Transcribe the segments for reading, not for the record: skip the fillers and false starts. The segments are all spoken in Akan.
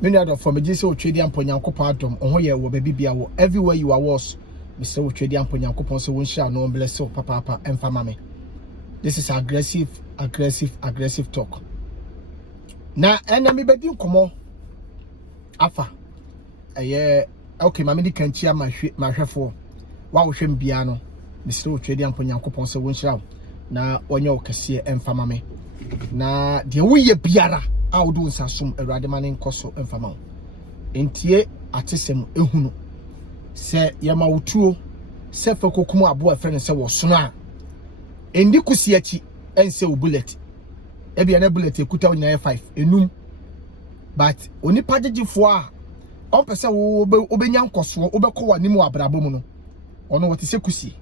many other from a JC Tradian Ponyanko Pardom, or here will be Bia, everywhere you are was, Mr. Tradian Ponyanko Ponso won't shall no bless so papa and famame. This is aggressive talk. Now, enemy bedin come afa. Okay, mammy can cheer my chef. Wow, shem biano. Mr. Tradian Ponyanko Ponso won't shall. Now, on your cassia and famame. Na de wo ye biara a wo do nsasum awurade manen koso emfama entie atesem ehunu se yema wotuo se fakokum abo afre ne se wo sono a endi kusi achi ense wo bullet e bia na bullet ekuta wo nyina 5 enum but oni pagegifo a on pese wo obenya nkoso wo bekọ wanimu abrabo mu no ono wote se kusi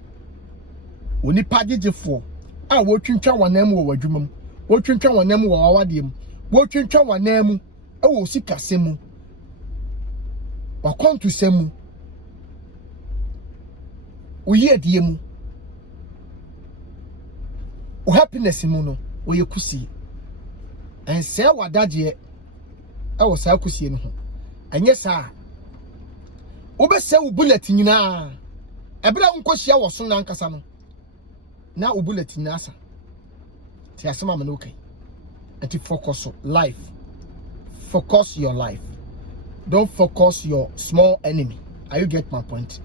oni pagegifo a wo twintwa wanam wo wadwumam wo twintwa wanam wo awadiem wo twintwa wanam e wo sikasemu wa kontu semu wo yediemu wo happiness mu no wo yekusi ense wadaje e wo sa kusi no ho anye sa wo be se wo bullet nyina ebra nkohia wo so na nkasa no na wo bullet nyina asa ti asema me no okay and to focus on life. Focus your life. Don't focus your small enemy. Are you get my point?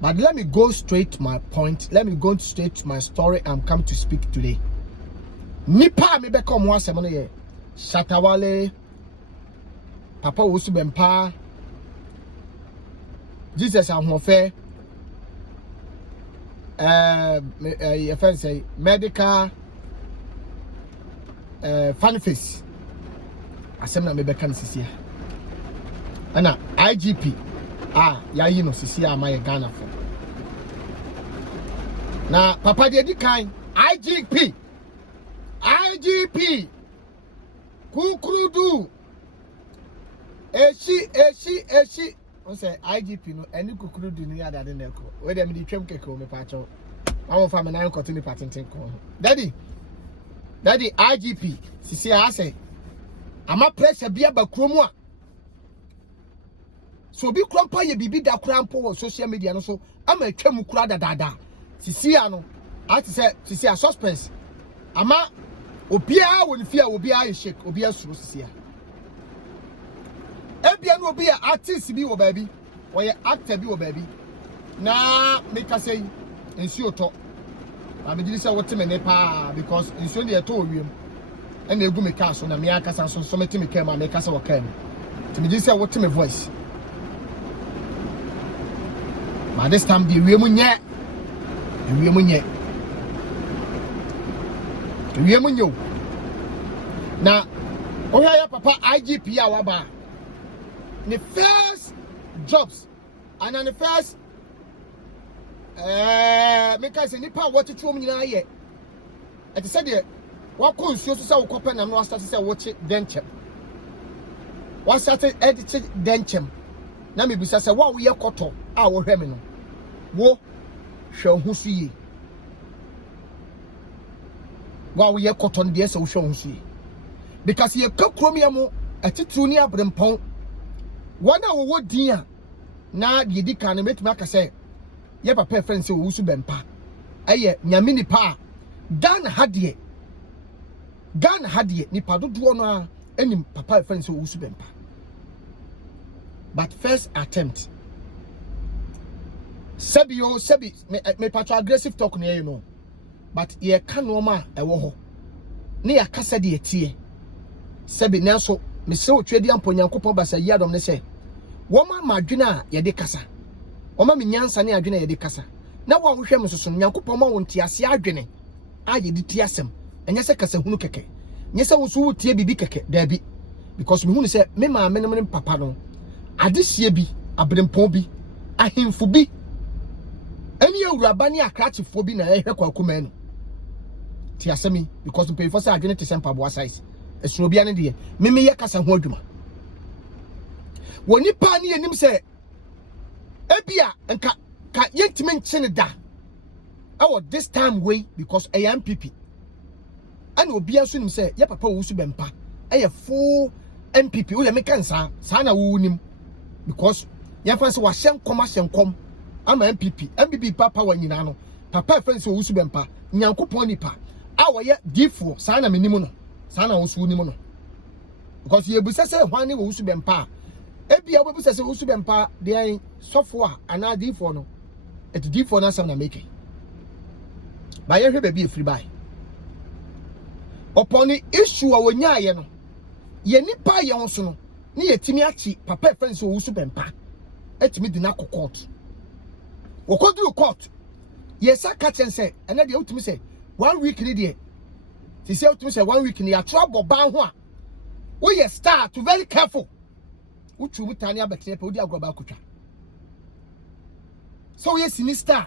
But let me go straight to my point. Let me go straight to my story I'm come to speak today. Nipa me become one semana ye. Shatawale. Papa Wosu Bempa. Jesus Ahofe. Your friend say medical. Funny face. Asem na me beka nsisia. Ana IGP. Ya yi no sisia ma ye Ghana for. Na papa de di kan IGP. Kukurudu. Eshi. On say IGP no eni kukurudu ni ada de neko. We dem di twem keke o me pa cho. Awon fa me na nkoto ni patenten ko. Daddy IGP sisi ase ama pressure bia ba kromu a so bi krompa ye bibi da krampo wo social media no so ama twam kura dada sisi ano ati se sisi a suspense ama obia woni fia obia ye shake obia suru sisi a ebia no obia artist bi wo baabi wo ye actor bi wo baabi na make say ensuo to I'm just saying what me nepa because in so dey to wiem and egu me car so na me akasa so me timi car me kasa wo car me me just say what me voice but this time the wiem nye na oya papa IGP a waba the first jobs and the first make I say nipa what to me na ye e te say de wa ko nsuo so say wo kopa na no start say wo che denchem wa start edit denchem na me bisa say wa wo ye koto a wo hwe me no wo hwe ho su yi wa wo ye koto no de say wo hwe ho su yi because ye kakromi am atitru ni abrempon wana wo din a na de di kan metuma aka say ye papa friend say Wosu Bempa eye nyame nipa Ghana hadie nipa dodo no a enim papa friend say Wosu Bempa but first attempt sebi me patro aggressive talk na you know but ye ka no ma ewo ho ne ya kasa de etie sebi nanso me se otwedi amponyankopon basa yi adom ne se wo ma madwena ye de kasa Oma mi nyansa ne adwene ye de kasa na wo ahwehwe msoso nyankopon ma wo ntiase adwene a ye de tiasem enye se kasa hunu keke nye se wo so wo tie bibi keke da bi because me hunu se me ma me ne papa no adehie bi abrempon bi ahemfo bi eni awuraba ne akrachefo bi na ehwe kwakoma no tiasemi because pay for say adwene te sempa bo size esuro bia ne de me ye kasa ho adwuma woni pa ne enim se ebia nka ka yentime nchene da awo this time way because MPP and obia so nim say ye papa Wosu Bempa full MPP wo le make nsa sa na wo nim because ya fa se wa hyenkom ama MPP papa wa nyina no papa fa se wo su bempa nyankopon nipa a wo ye difo sa na menim no sa na wo su nim no because ye busa se hwan ne wo su bempa ebia wo busa se wo su bempa de sofo a ana difo no et difo na sam na make ba ye hwe ba bi efiri bai upon the issue a wonya ye no ye nipa ye won so no ne yetimi achi papa fa se wo su bempa etimi di na court wo kodu court yes aka chen say ene de utumi say 1 week ni de ti say utumi say 1 week ni ya trouble ban ho a wo ye star to very careful utu mutani abetre pe odi agroba akotwa so ye sinister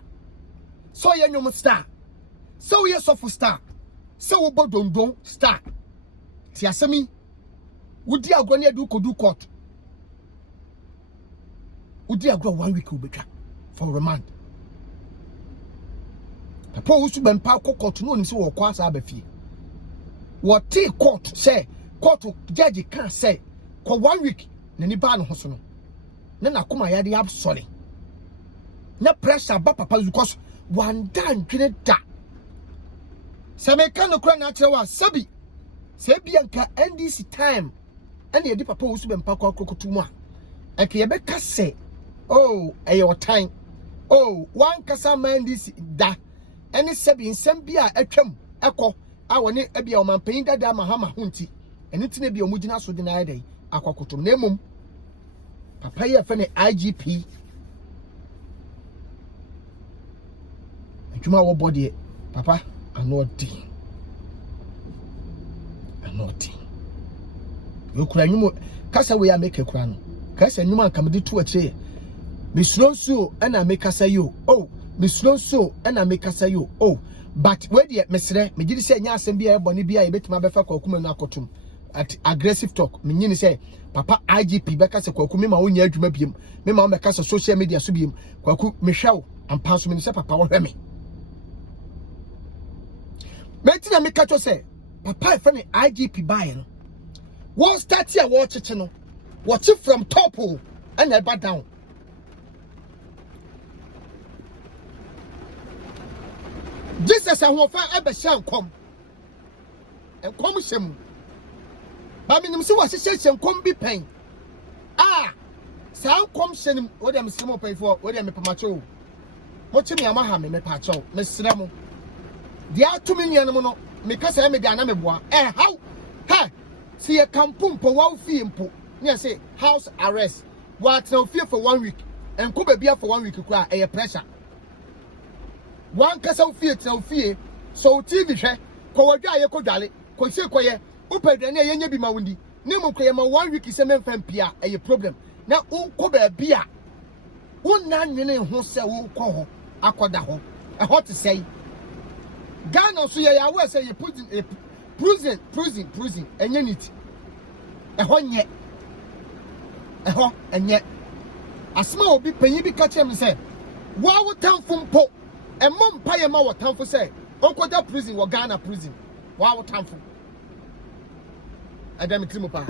so ye nyom star so ye sofu star so wo bodondon star ti asemi wodi agro ne adu kodu court wodi agro 1 week ubetwa for remand papa usu bempa court no ni se wo kwa sa ba fie wo ti court say court judge can say for 1 week na ni ba no ho so no na koma ya de absolute na pressure ba papa because one dan twene da se me kan no kra na achewa sabi se bia nka NDC time ene ye di papa usu bempa kwa krokotu mu a eke ye be ka se oh eyo time oh one kasa man NDC da ene sabi nsem bia atwam ekọ a woni ebia o man payin dada mahama hunti ene tine bia omugina so de na yedai akwakotom na emom papa ye fa ne IGP adwuma wo body papa anodi yo kura nyumo kasa we ya make kura no kasa nyumo akamde tu ache misro so na make kasa yo oh misro so na make kasa yo oh but we dey mesre me gidi se nya asem bia e boni bia e betima befa kwakum no akotum at aggressive talk me nyini say papa IGP beka se kwakum me ma wonya adwuma biem me ma beka se social media so biem kwaku me hwawo ampa so me se papa wo hwe me metina me kacho say papa e fa ne IGP bae no won start here wo cheche no watch from top and never down Jesus and Wafa Ebeshan come and come shem. Baminum so was a come be pain. Ah, sound come send him what I'm still pay for what I'm a pamacho. Watch me a mahame me pacho, Miss Ramo. The are 2 million because I am a ganameboa. Eh, how? Ha! See a campum for 1 fee impo. Near say house arrest. What no fear for 1 week and could be for 1 week to cry a pressure. One castle fear tell fear, so TV share, Kowaja Kodale, Kose Koye, Upe the Naya be Maundi, Nemo Kayama 1 week is a man fan pia, a problem. Now, Kobe Bia 1 9 million who sell Koho, Aquadaho, a hot to say. Ghana, so I will say you put in a prison, and you need a hon yet. A ho, and yet a small bit penny be catch him and say, What would town from Pope? And mom pay ma what time for say uncle that prison or Ghana prison wow time for adam timupa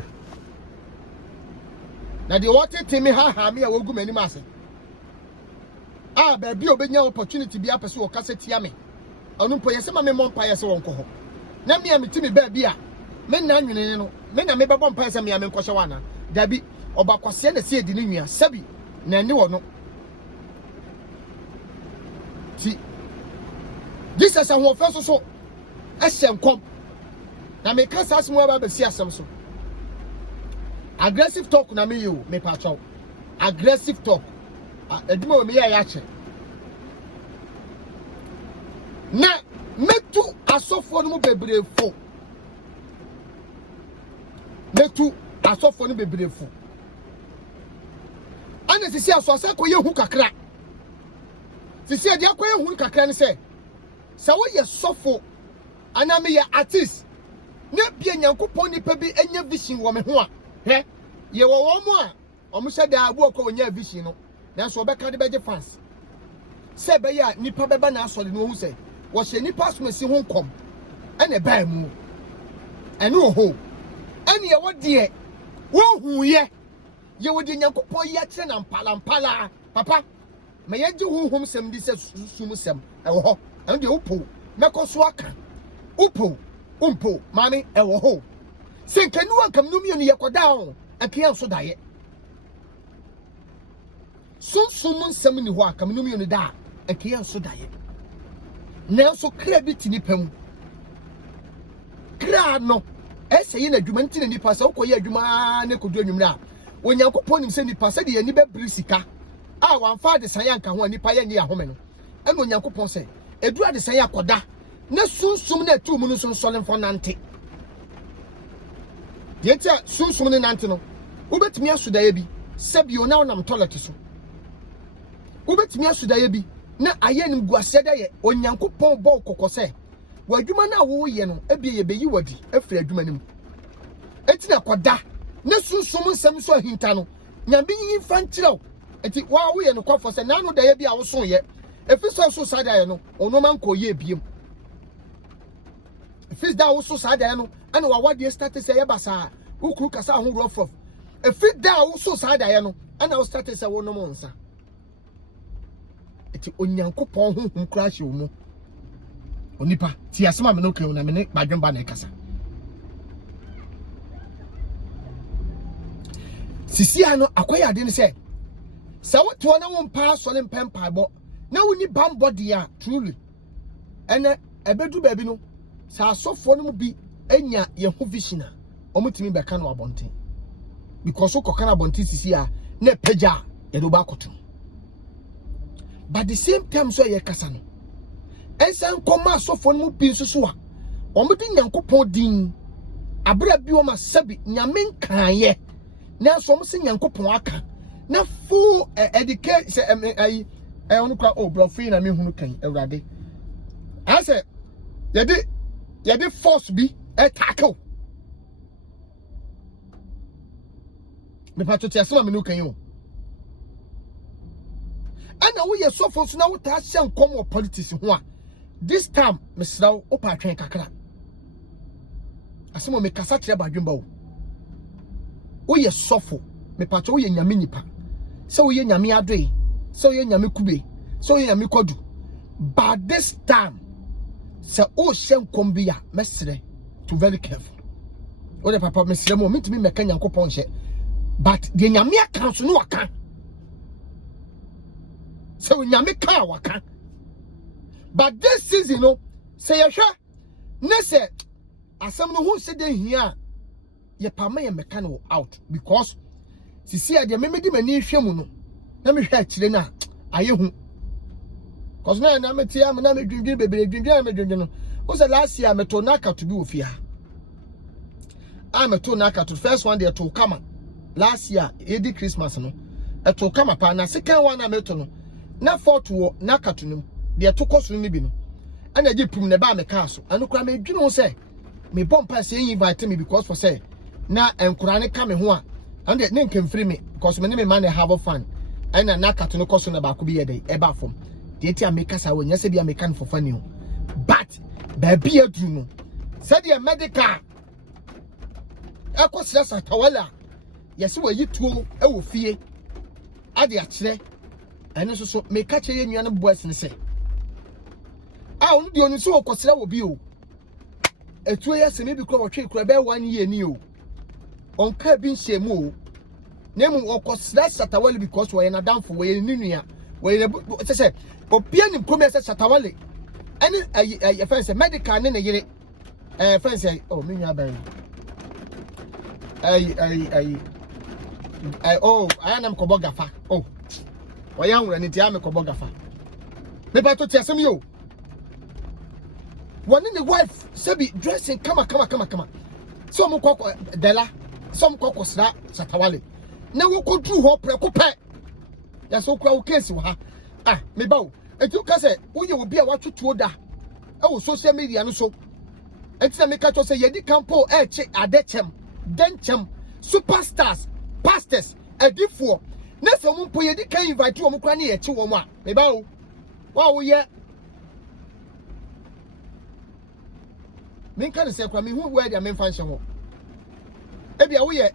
na the water temi ha me a wogu mani mase ah baby obenya opportunity bi apese wo kase tia me onu po yese ma me mom pay yese wonko ho na me amitimi baby a me na nwene no me na me bebo mpa yese me nko hye wana dabi obakwase na se edi ne nwia sabi na ne wo no this is a who first so asem kom na me kasa asem aba be si asem so aggressive talk na me you me pacho aggressive talk eduma me ya che na metu asofo no bebrefo metu asofo no bebrefo ana sisi aso asako ye hu kakra sisi ade akoye hu kakra ne se sa wo ye sofo ana me ye artist ne bia nyankopon nipa bi enya vision wo me ho a he ye wo mo a omo hye da abu akọ onya vision no na so obeka de beje fans se be ya nipa beba na asole no hu se wo hye nipa asomasi ho nkom ene ba mu ene ho ene ye wo de wo hu ye wo de Nyankopon ye kire na mpala papa me ye je honhom sem di se susum sem e wo ho en de upo mekoso aka upo umpo mami e wo ho se kanu ankam no mienu ye koda ho akia so daye susum sem ni ho akam no mienu da akia so daye na so kra bi ti nipam kra no ese ye na adwuma nti na nipa se ukoye adwuma ne kodu anwumra Onyankopon nim se nipa se de ye ni be brisika a wanfa de san yanka ho nipa ye nye ahome no eno Onyankopon se edu ade san yakoda na sunsum na atu mu no so nsole mfo nante de tia sunsum ne nante no ubetimi asoda ye bi se bi ona onam toilet so ubetimi asoda ye bi na aye nim guase da ye Onyankopon bo kokose wadwuma na wo ye no ebie ye beyi wadi afiri adwuma nim etina koda na sunsum nsem so ahinta no nyambe yin fa nkyerɛw eti wa wo ye no kwafo se na no da ye bi a wo so ye efi so sada ye no ono man ko ye biem efi da wo so sada ye no ana wa wade start se ye basa ukuru kasa ho rofof efi da wo so sada ye no ana wo start se wo no mo nsa eti Onyankopon honhom crash wo mu onipa ti asema me no kan na me ne badwemba na kasa sisi ano akoya ade ne se woto na wo mpa sole mpempa bo na woni bambody a truly ene ebedu baabi no sa asofo no mu bi enya ye ho vision a omutimi beka no abonten because ukokana abonten sisi a na peja ye do ba koto but the same time so ye kasa no ensan koma asofo no mu bi nsusu a omudi Nyankopon din abra bi o ma sabi nyame kan ye na so mo se Nyankopon aka na full educate say onu kwa brofin na me hunu kan awrade I say ye de force bi tackle me pato ti asema me no kan yo ana wo ye so force na wo ta hye nkom politics ho a this time me sraw opa atwen kakra asema me kasa kire badwemba wo ye sofo me pato wo ye nyame nipa se wo ye nyame adoi se wo ye nyame kube se wo ye nyame kodu but this time se o hye nkom bi a mesre to very careful wo de papa mesre mo mitimi meka Nyankopon hye but de nyame aka so no waka se wo nyame ka waka but this season no se ye hwe ne se asem no hu se de hia ye pama ye meka no out because sisi ade memedi mani hwe mu no na me hwe akire na aye hu cause na meti am na me dwindwin bebere dwindwin me dwindwin no o se last year meto na aka to bi ofia meto na aka to first one dey to kama last year edi Christmas no to kama pa na second one na meto no na fourth wo na aka to no dey to koso ni bi no ana gi pum ne ba me ka so anokura me dwino se me bompa se invite me because for say na enkura ne ka me ho a and ne nkem free me because me ne me man have fun and na kato no koso na ba ko bi ye dey e ba fom de ti ameka wo nya se bi ameka no for fun o but ba bi aduru no said the medical akosira satawala yesi wa yituo e wo fie ade a kire ene so me ka che ye nua no boys ne se onu di onu so okosira wo bi o etuo ye se me bi kro wo twe kro be 1 year ni o onka bi nhemu o nemu okosira satawale because we na danfo we ni nua we se opia ni komi se satawale any friends medical ne yire friends oh me nua ban oh I am kobogafa oh we yan wura ni ti am kobogafa me ba to ti asem yo one in the wife sebi dressing kama so mo kokko dela some kokosra satawale na wo kodru ho preko pe ya so kwa wo case wo ha me ba wo etu ka se wo ye obi a watwotuo da e wo social media no so etia me ka to se yedi campo che adechem denchem superstars pastors edifo na so mo mpo yedi kan invite wo mo kwa na ye che wo mo a me ba wo wa wo ye min kan se kwa me hu wo dia men fan hye ho ebia wo ye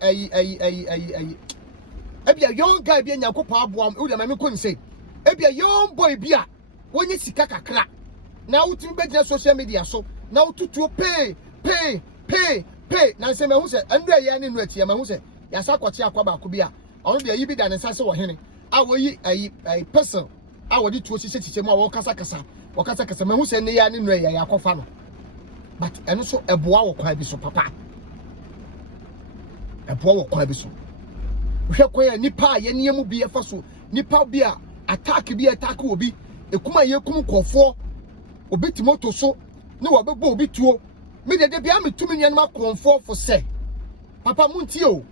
ebia young guy bi Nyankopon aboam wo de mame ko nse ebia young boy bi a wonye sika kakra na wotimi begina social media so na wotutuo pay na se me hu se andra ye ne no atie me hu se ya sa kwachi akwaba ko bi a ono de yi bi da ne nsa se wo hene a wo yi person a wo di tuo chiche mu a wo kasa me hu se ne ya ne no ya akofa no but eno so eboa wo kwa bi so papa eboa wo kwa bi so hwe kwa ya nipa ye ne mu bi e fa so nipa bi a attack obi ekuma ye kum kofo obi timoto so ne wo bebo obi tuo me de bia metumi nuan ma kronfo fo se papa muntie o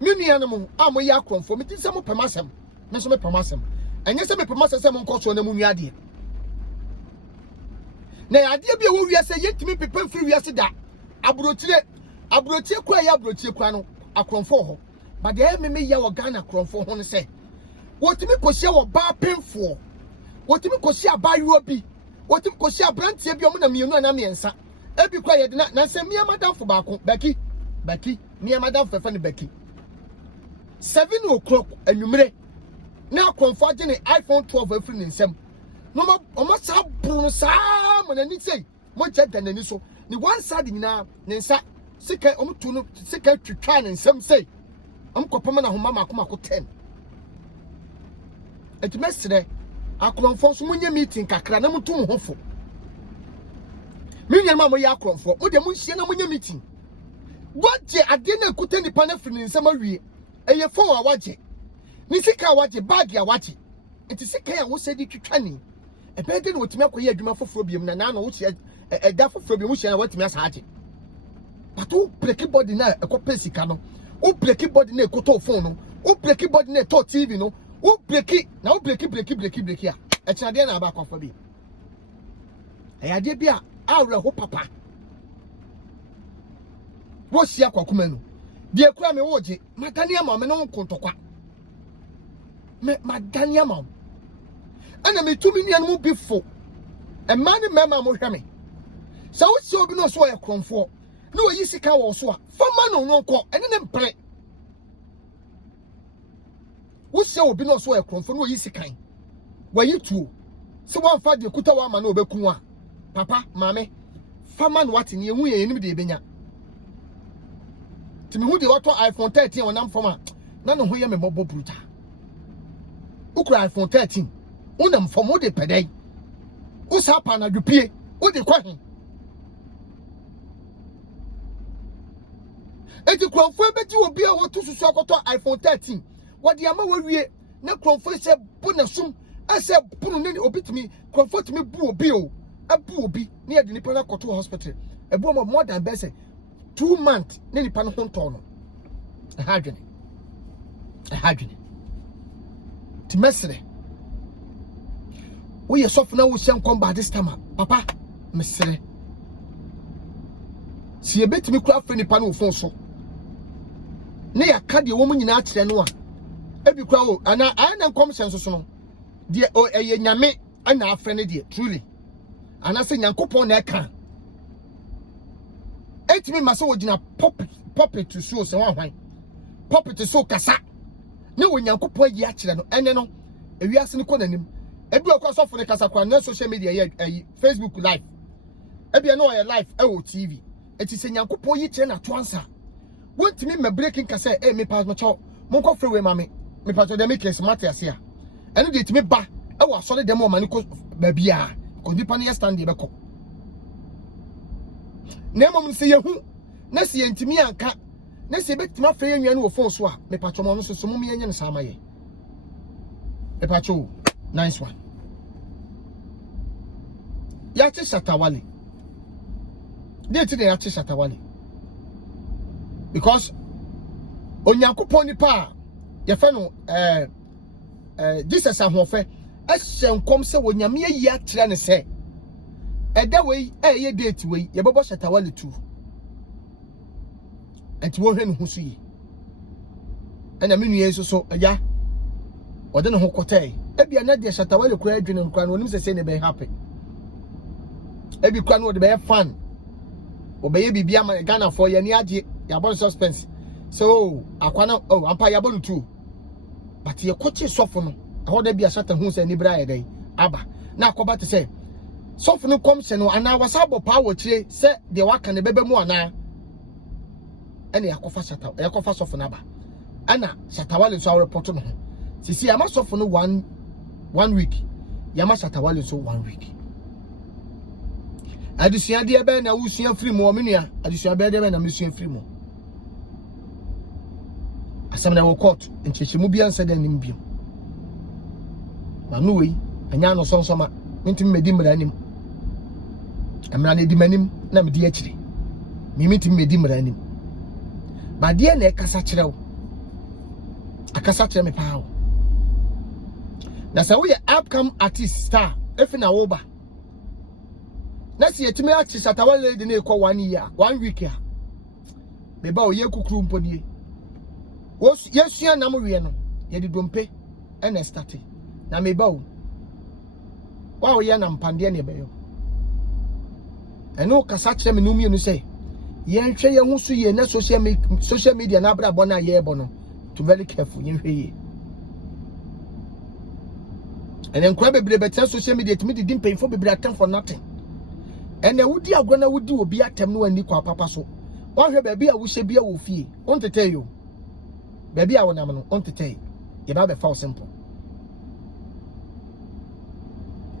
me nuan mo amo ya kronfo me ti se mo pemasem me so me pemasem enye se me pemasem se mo nkoso na mu nuade na ade bia wo wiase yetimi pepa firi wiase da abrotire kwa ya abrotire kwa no akronfo ho ba de me ya wo Ghana kronfo ho ne se wotimi kohia wo ba penfo wotimi kohia ba yobi wotimi kohia brantie bia mo na mienu na miensa ebi kwa ye de na se mia madam fo ba ko baki mia madam fefa ne baki 7 o'clock anwumre na kronfo age ne iPhone 12 afiri ne nsam no ma sa bru sa mo na ni sei mo jeda na ni so ni one side nyina ne nsa sika tu no sika twitwa ne nsam sei kopama na homa makoma 10 etimesre akronfo so munye meeting kakra na mutum hofo minyan ma mo ya akronfo mo de munhie na munye meeting waje ade na ekuta nipa na firi nsam awie eye fo wa waje ni sika waje bag ya waje enti sika ya wo sedi twitwa ni ebede na otimi akoye adwuma foforo biem na na wo hie eda foforo biem wo hie na watimi asaaje pato break body na ekope sika no o break body na ekoto phone no o break body na to TV no o break na o break a echinade na aba akwafa bi ayade bi a awre ho papa wo sia kwakuma no die kura me woje madania ma me no nkontokwa me madania ma ana me tumi ni anu bifo e man mema mo hwe me sa wo si obi no so ye kronfo na oyi sika wo so a fama no nko ene ne mpre wo se obi no so ye kronfo na oyi sika wayi tuo se wo amfa de kuta wa ma na obeku a papa mame fama no wate ne ehu ye enim de ebenya timi hu de wato iPhone 13 wonam fama na no ho ye me bobo bruta ukura iPhone 13 unam famo de pedai usapa na dupie wo de kwahin eti kronfo beji obi a wotu susu akoto iPhone 13 wadi ama wawie na kronfo se bu na sum ase bunu ne obi timi kronfo timi bu obi o abu obi ne yede nipa na koto hospital ebu mo more than bese 2 months ne nipa no honto no hadwene ti mesre wo ye sofu na wo hye nkomba this time papa mesre si ebetimi kura fe nipa no phone so ne ya ka de wo mu nyina akire no a ebi kura o ana nkom senso so no de o eye nyame ana afre ne de truly ana se Nyankopon na eka etimi ma se wo gina puppet to so se wan hwan puppet so kasa ne wo Nyankopon yi akire no ene no ewiase ne ko nanim ebi okwa sofo ne kasa kwa na social media ye Facebook live ebi no ye live e TV eti se Nyankopon yi kire na to ansa wontimi me breaking kasa me pass me chaw mon ko free we mame me pass de make smart ase a ene de timi ba e wo asole dem o mane ko ba bia ko dipa ne stand de be ko na mom se yehu na se yentimi anka na se betima free yenwa no wo phone so a me pass mo no so mom yenye ne sama ye me pass nice one ya che Shatawale date dey ya che Shatawale because Onyankopon nipa ye fe no Jesus ahofe ehye nkom se wonyame yi akire ne se eda wei ye date wei ye bobo Shatawale tu enti wo hwe no hu so yi ana menu yeso so ya ode ne ho kotai ebia na de Shatawale kura adwene nkura no onim se ne be happy ebi kura no de be fan obeye bibia ma Ghana for ye ni age ya bon suspense So akwana ampa ya bonu tu but ye kochi sofo no ho da bia shata hu se ni bra ye dai aba na akoba te se sofo no kom se no ana wasabo pa wo chire se de waka ne bebe mu ana ene yakofa shata yakofa sofo na ba ana shatawale so report no sisi ama sofo no one week yama shatawale so 1 week adusua de be na wusua free mo menua adusua be de na mesua free mo asam na wo court nchechemu bia nsa dan nim biom ma no we anya no sonsoma ntim medi mranim amra na di manim na medi akire mimitim medi mranim ba de na ekasa kirewo akasa kire me paawo na sa wo ye upcome artist star efi na wo ba na si etime achi Shatawale de na ekọ 1 year 1 week ya me ba o ye kukuru mponi wo yesua na mo we no ye di dompe na start na me ba o wa o ye na mpande na be yo eno kasa kire me no mi enu say ye nhwe ye hu so ye na social media na abra bona ye ebo no to very careful ye nhwe ye and then kwa bebre better social media to me didn't pay for bebre attempt for nothing and then wudi agona wudi obi atem no ani kwa papa so wa hwe ba bia wo hye bia wo fie on tete yo ba bia wo nam no on tete ye ba be fa simple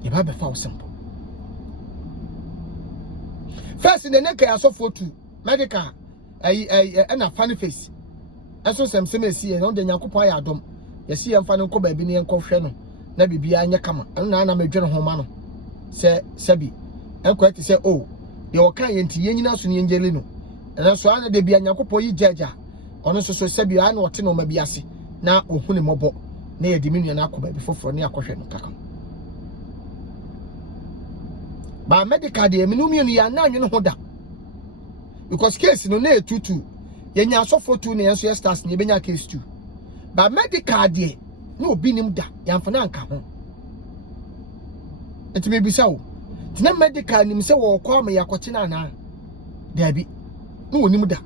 ye ba be fa simple first in the neck ya so for two medical na funny face eso sem esi e no de Nyankopon ya adom ye si ye mfa no ko ba bi ne enko hwe no na bibia anya kama na medwene ho ma no se sabi enko ati se o de wo kan ye nti ye nyina so ne ngeli no na so ana de bia Nyankopon yi jaja ono so sabi ana wote no ma biase na ohune mobo na ye diminu na akoba bi foforo ne akohwe no kaka ba medical de eminu mi no ya na anwe no ho da because case no na etutu ye nya so foto ne enso stars ne benya case 2 ba medical de no obi nim da yamfana anka ho enti bisa wo tina medical nim se wo kwa ma yakoche na na dabi no wonim da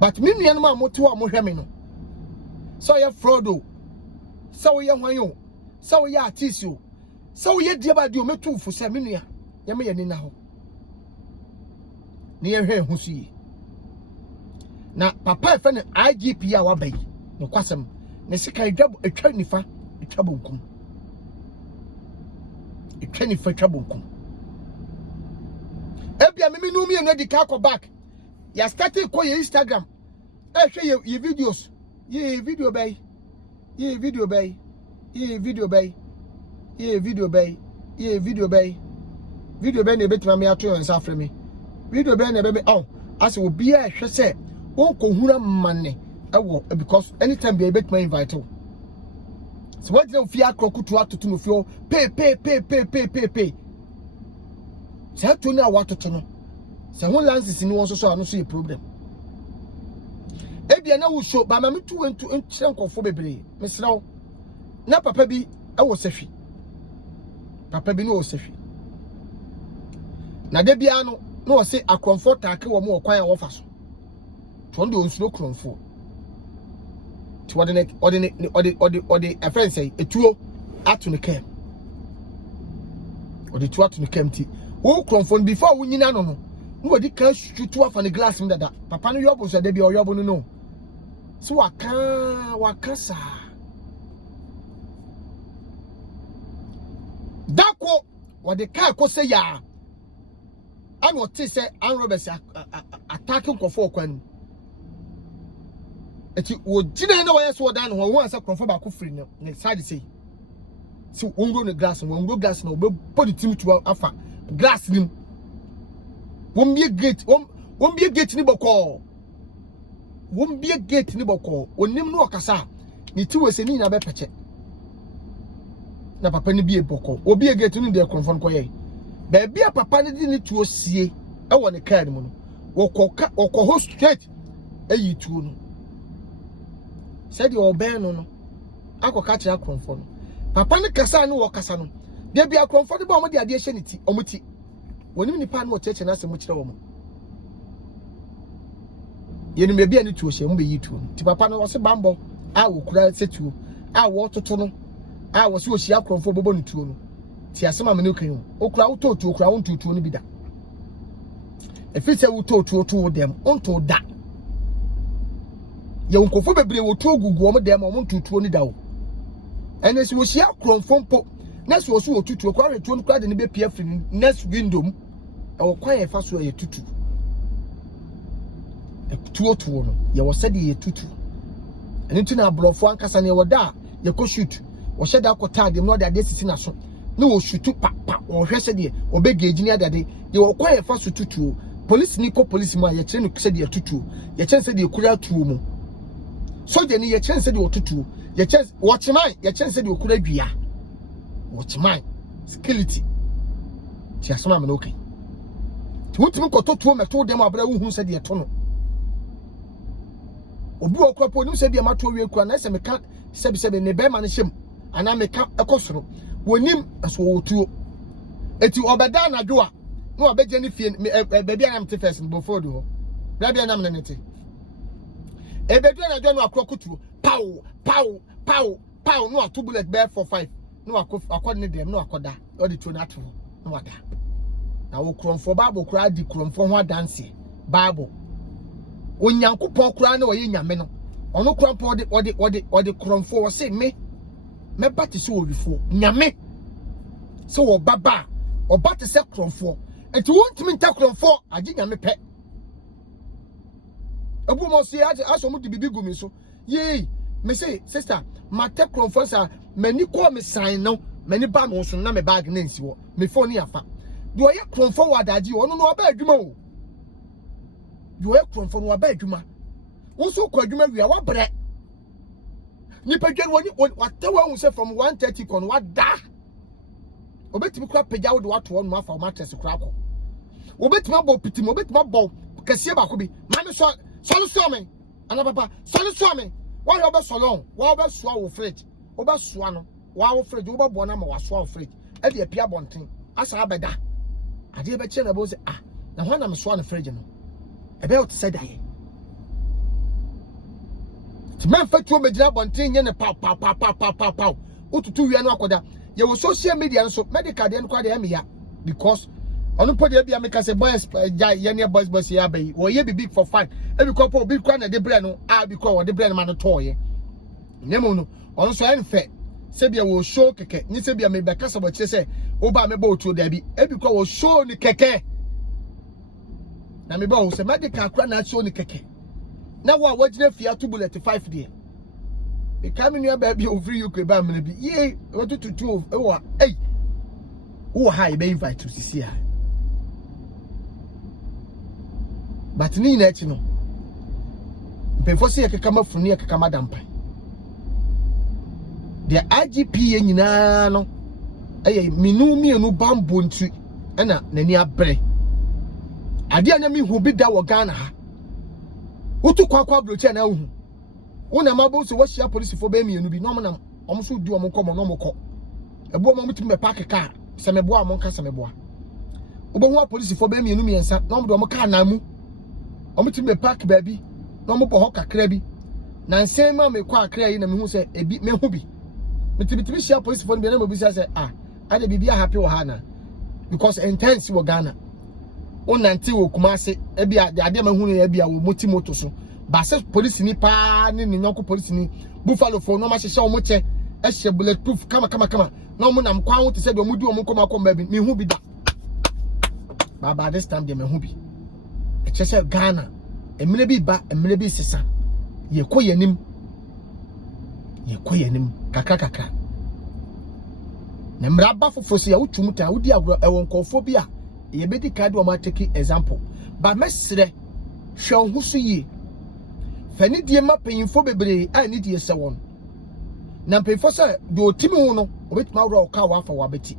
but me nuanu ma moto a mo hwe me no so ye frodo so ye hwan so ye artist yo so ye die ba di o metu fu se me nua ye me ye ni na ho ni ye hwe hu su yi na papa efe ne IGP a wabai no kwasem ne sika etwa nifa etwa bonkum etwa nifa etwa bonkum ebia mimi no mi enu di ka back ya starting ko ye Instagram hwe ye videos ye video bay video bay na betima me ato yon safre me video bay na be me as obi a hwe se won ko hura manne because anytime be betima invite you so what you fear krokutu atoto no fio pay say to na watoto no say won lances ni won so ano so ye problem ebia na wo show ba ma metu wentu enkyere nkofo bebre mesrawo na papa bi wo sehwi papa bi no wo sehwi na de bia no na wo se akromfo taake wo mo kwan a wo fa so to ndo onsuro kromfo to odi a friend say etuo atu ne kem odi tuo atu ne kem ti wo kromfo before wo nyina no no odi ka tutu afa ne glass ndada papa no yobo so de bia o yobo no so wakasa dako wode ka ko se ya ano te se an robes attacking kofo kwanu eti wo gina na waye so dan ho ansa kofo ba ko free ne side say si wongo ne glass na obe body team to afa glass nim wombie gate ni boko wombie gate ni boko onim no okasa ni ti we se ni na be peche na papa ni bie boko obi gate ni de konfon ko ye ba bia papa ni di ni tuo sie e wo ne car mu no wokọ ho straight eyi tuo no said your ben no akoka kira konfon no papa ni kasa ni wo kasa no de bia konfon de ba mo de ade hye ni ti omuti wonim ni pa no cheche na se mo kire wo mo ye ni mebi ani tuo hye mo be yi tuo ti papa no wo se bambo a wo kura setuo a wo toto no a wo se ohia kromfo bobo ni tuo no ti asema me no kan o kura wo to kura wo tuo no bi da efi se wo to dem onto da ye nkofo bebre wo to gugu o mo dem o mo tuo ni da wo ene se wo hia kromfo mpo na se wo so wo tuo kura retuo no kura de ne be pia firi next window e wo kwan e fa so ye tutu tuo no ye wo sede ye tutu ene tu na brofo ankasa ne wo da ye ko shoot wo hye da kwota de no da de sisi na so na wo shootu pa wo hwe sede obegage ni adade ye wo kwa ye fa so tutu police ni ko police mu a ye kire no sede ye tutu ye kire sede ye kura tuo mu soje ni ye kire sede wo tutu ye kire wo chiman ye kire sede wo kura dua wo chiman skillity ti asoma me no kai ti wutimi ko tuo meto dem abra wo hu sede ye to no obi okwa po nim se bia mato wie kura na se meka sebe ne be ma ne hyem ana meka ekosoro wonim aso wotuo eti obeda na dwo a na obeje ne fie baabi anam te first before do baabi anam ne nete ebedu na dwo no akrokotuo pow no atu bullet bear for 5 no akod ne dem no akoda odi tuo na ato no wada na wo kromfo bible kura di kromfo ho adanse bible onyankopon kura na oye nyame no ono kromfo odi kromfo wo se me bati se orifo nyame se wo baba obate se kromfo enti wontimi nta kromfo agi nyame pe abu mo se aso mu di bibi gumi so ye me say sister mate kromfo sa mani ko me sign no mani ba no so na me bag na nsi wo me phone yafa de oye kromfo wadaji ono no oba adwuma o de oye kromfo no oba adwuma wo so ko adwuma wi a wa bre ni pejwe woni watawa hu se from 130 kon wada obetimi kura peja wo de wato wonu afa o matres kura ko obetimi abo pitim obetimi abo kase ba ko bi ma me so me ana papa so me wa yo be solo wa be so wo fridge wo be so ano wa wo fridge wo be bo na ma wa so wo fridge e de apia bonten asa abeda ade be che na bo se na ho na me so na fridge no e be o te say daye man fatuo megira bonten nye ne pow otutu wi anu akoda ye wo social media nso medical de nko de ya me ya because onu podi e bia me ka se boys ye ne boys ya bai wo ye big for fun e bi ko po bi kwa na de bre no bi ko wo de bre no ma no toye nyemo no onu so en fe se bia wo show keke ni se bia me be kasa bo kire se wo ba me ba otuo da bi e bi ko wo show ni keke na me ba wo se medical kwa na show ni keke na wa wajine fia to bullet 5 there e ka me nua ba bi over you ko ba me bi ye wo tutu e wa wo ha e be invite to sisi ha but ni na echi no mpefo se yekeka mafunu yekeka madampa the IGP ye nyina no minu mienu bambo ntu na nani abre ade anya mi hu bi da wo Ghana ha wotu kwakwa broche na hu wona mabo so wahia police fo be mienu bi no mo na omo so du omo komo no mo ko ebu omo mutim be park car se mebo amon ka se mebo obo hu police fo be mienu miensa no mo do omo car na mu omo tim be park ba bi no mo bo ho kakra bi na nsem ma me kwa akra yi na me hu se ebi me hu bi mitibitibi share police fo bi na mo bi say ade bibia happy wo ha na because intense wo Ghana onanti wo Kumasi ebi ade ma hu ne ebi a wo motimoto so ba se police ni pa ni nyonko police ni Buffalo fo no ma hye wo che ehye bulletproof kama no mo nam kwa ho te se de omudi omo koma akoma bi me hu bi da baba this time de me hu bi e che se Ghana emire bi sesa ye ko yanim kakra na mraba fofosi ya utwum ta wudi agro ewon kofo bi a ye bedi card o ma take example ba mesre hwe ho so yi fani die ma panyimfo bebre a ni die se won na panyimfo se de otimi hu no obetima wura o ka wa fa wa beti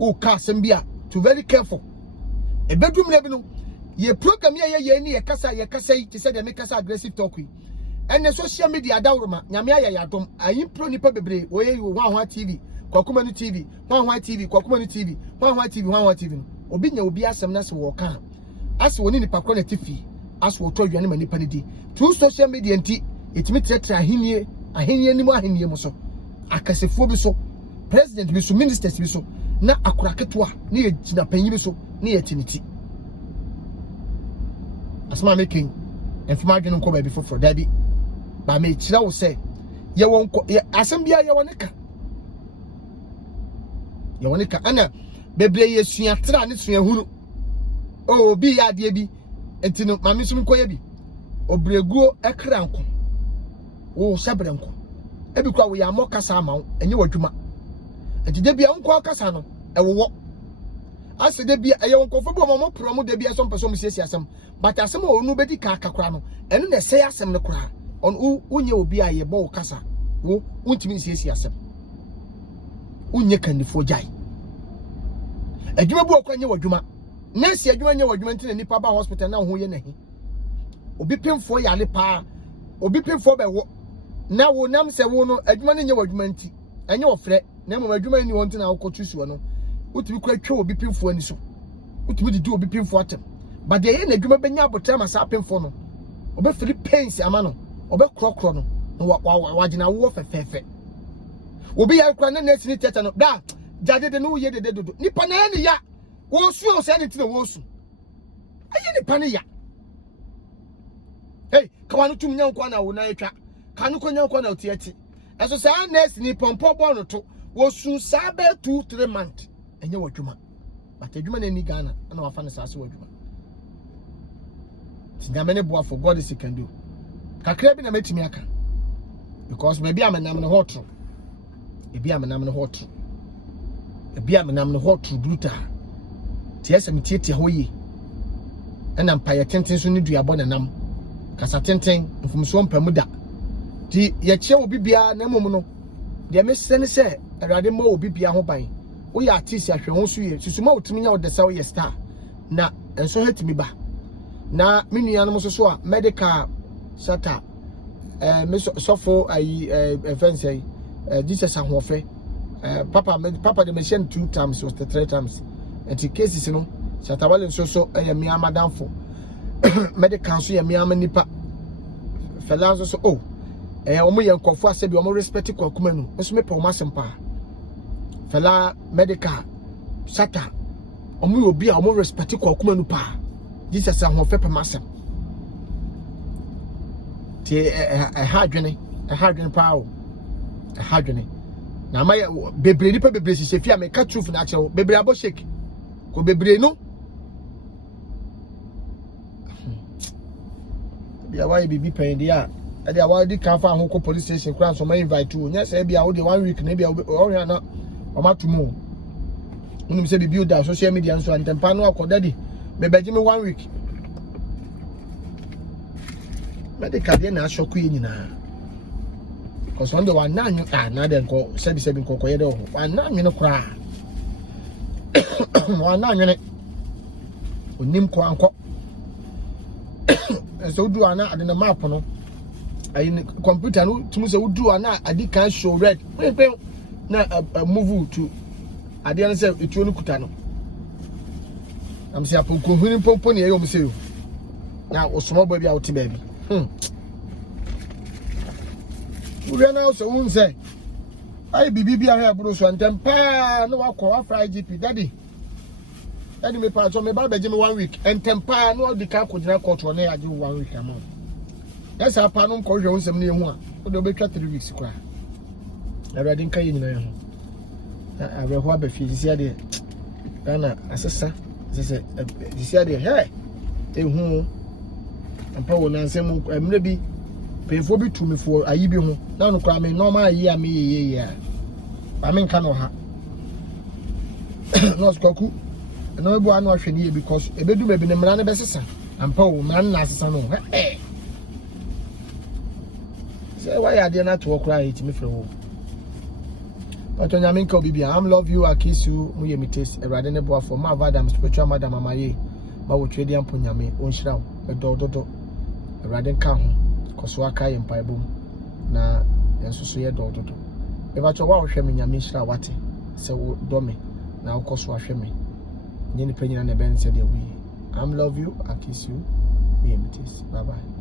o ka sembia to very careful e bedum le bi no ye program ye ni ye kasa yi ti se de me kasa aggressive talk yi ene social media dawroma nyame ayayadom ayin pro nipa bebre oye Hwanhwa TV Kwakumanu TV Hwanhwa TV Kwakumanu TV Hwanhwa TV obi nya obi asem na se wo ka as woni ni pakro na tifi as wo to adwane ma nipa ne di through social media nti etimi tretre ahenie ni mu ahenie mo so akasefo bi so president bi so ministers bi so na akoraketo a na ye gina panyi bi so na ye tiniti asma making enfima adwene nko ba bi foforo da bi ba me kira wo se ye won asem bia ye woneka ana bebre ye sua tra ne sua huru o bi ya de bi enti no mame so nkoye bi obreguo ekranko wo sabrenko ebi kwa wo ya mokasa ama wo enye wadwuma enti de bia nko kasa no ewowo ase de bia eye wonko fo bo mo promo de bia so mpeso mo siesie asem but asem o nu bedi ka kakra no eno na se asem no kra on unye obi a ye bo kasa wo untimi siesie asem unye kanifo jai adwuma bu okwa nye wadwuma nesi adwuma nye wadwuma nti na nipa ba hospital na ho ye nahi obi pemfo yale pa obi pemfo be wo na wo nam se wo no adwuma nye wadwuma nti enye ofre na mo adwuma ni won nti na akotusuo no utimi kura twa obi pemfo ani so utimi didi obi pemfo atem but de ye na adwuma benya abotra ma sa pemfo no obi Philippines ama no obi krokro no wagina wo fefefe obi ya kura na nesi ni teta no da jade de no ye de dodo nipa na ne ya wo su o se ne ti na wo su aye nipa ne ya hey kawanu tum nyankwa na wo na etwa kanu ko nyankwa na otieti eso se nesi ni pompo bo no to wo su sabe 2-3 months enye wadwuma but adwuma na ni Ghana na wafa ne sase wadwuma tinyame ne boa for God is can do kakra bi na metimi aka because maybe am nam ne hotro ebi am nam ne hotro ebi am nam ne hotro brutal tiesa metiete hoyi ena mpaye tenten so ne duabo na nam kasa tenten mfumso mpamuda ti ye che obi bia na mom no de mesene se awade ma obi bia ho ban wo ya artist ahwe ho so ye susuma otimi nya odesa wo ye star na enso hetimi ba na menua no so a medical sata me sofo ai events Jesus ahofe papa de mention 2 times or 3 times and the cases no satawale so me madam for medical so me amanipa fela so oh omo ye nkofo asebi omo respect kwakuma nu so me pa omo asempa fela medical sata omo obi a omo respect kwakuma nu pa Jesus ahofe pa masem ti hadwene pa o hadwene na ma bebre nipa bebre sise fia me ka truth na achewo bebre abo shake ko bebre no bia why bibi pen dia e dia why di kan fa ho ko police station kran so ma invite you nya say bia wo de 1 week na bia o hia na o matumu unum say bibi o da social media so antempa no akoda di me beji me 1 week medical dia na shoku ye nyina because on the one na den ko sebi ko ye de ho wan na nwene kra wan na nwene onim ko anko so do ana ade na map no ayi computer no tumu se do ana adi kan show red na move to ade na se etuo no kuta no am se apoko huni pompo ne yom se na osoma ba bi a wote ba bi we na so un say ai bibi bia ha bro so antempa no wakọ afra IGP daddy me pa so me ba beje me 1 week antempa no di ka kodina court na ya je 1 week am esa pa no ko hwe unsem na ehu a o de obetwa 3 weeks kwa awade nka ye nyina ye ho awe ho abafi sia de kana asesa sese sia de he ehu ampa wo na nsem emre bi pefo bi tumi fo ayi bi ho na no kwa me normal ayi a me ye ba me nka no ha no skoku no ebu anu ahwe ni because ebedu be bi ne mra ne besesa ampa wo man na asesa no say why are they not to cry it me fro but on yamin ka bibia I'm love you I kiss you mu ye mites erade ne boa for ma vadam spiritual madam amaye ma wo twedi ampo nyame onhyira wo edododo erade nka ho koso aka ye mpaebom na yensoso ye dododo e ba cho wa wo hwe me nyame hyira wate se wo do me na wo koso ahwe me nyeni panyina ne ben se de wi I'm love you. I kiss you. Bye bye.